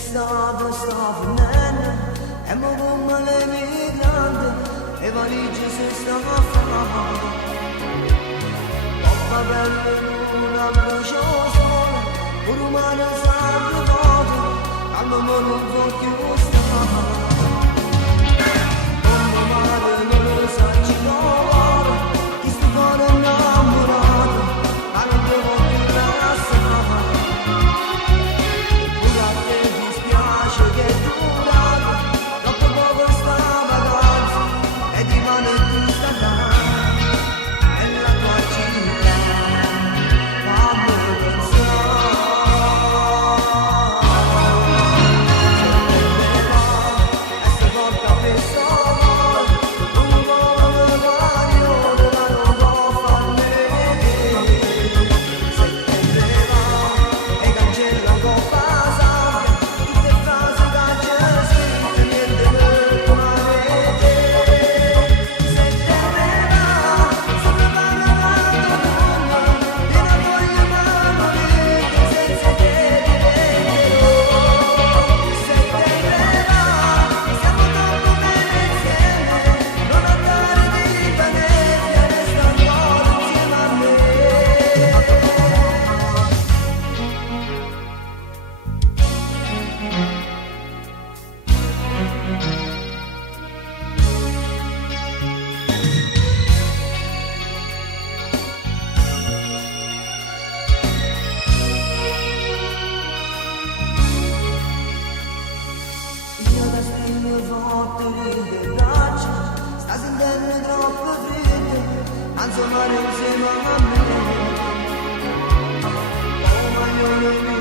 sta venendo e mo come le migranti e valigie si sta a fare papà bello in una brucia sola un umano sangue vuoto calma ma non può più stare come male non lo sa ci vuole chi sta fuori innamorato ma non devo più lasciare pure a te dispiace che è durato troppo poco sta vacanza e di mano in tutta là nella tua città fammi pensare e se porta per storia un uomo guagno da non può farne se te ne va e cancella con sabbia tutte frasi che c'è scritte niente per rimane se te ne va sopra parla viene a voglio mano che senza te se te ne va siamo troppo bene insieme non andare di Venezia resta ancora insieme a me io da stringo forte le braccia sta sentendo troppo freddo anzi mare insieme a me oh maglione mio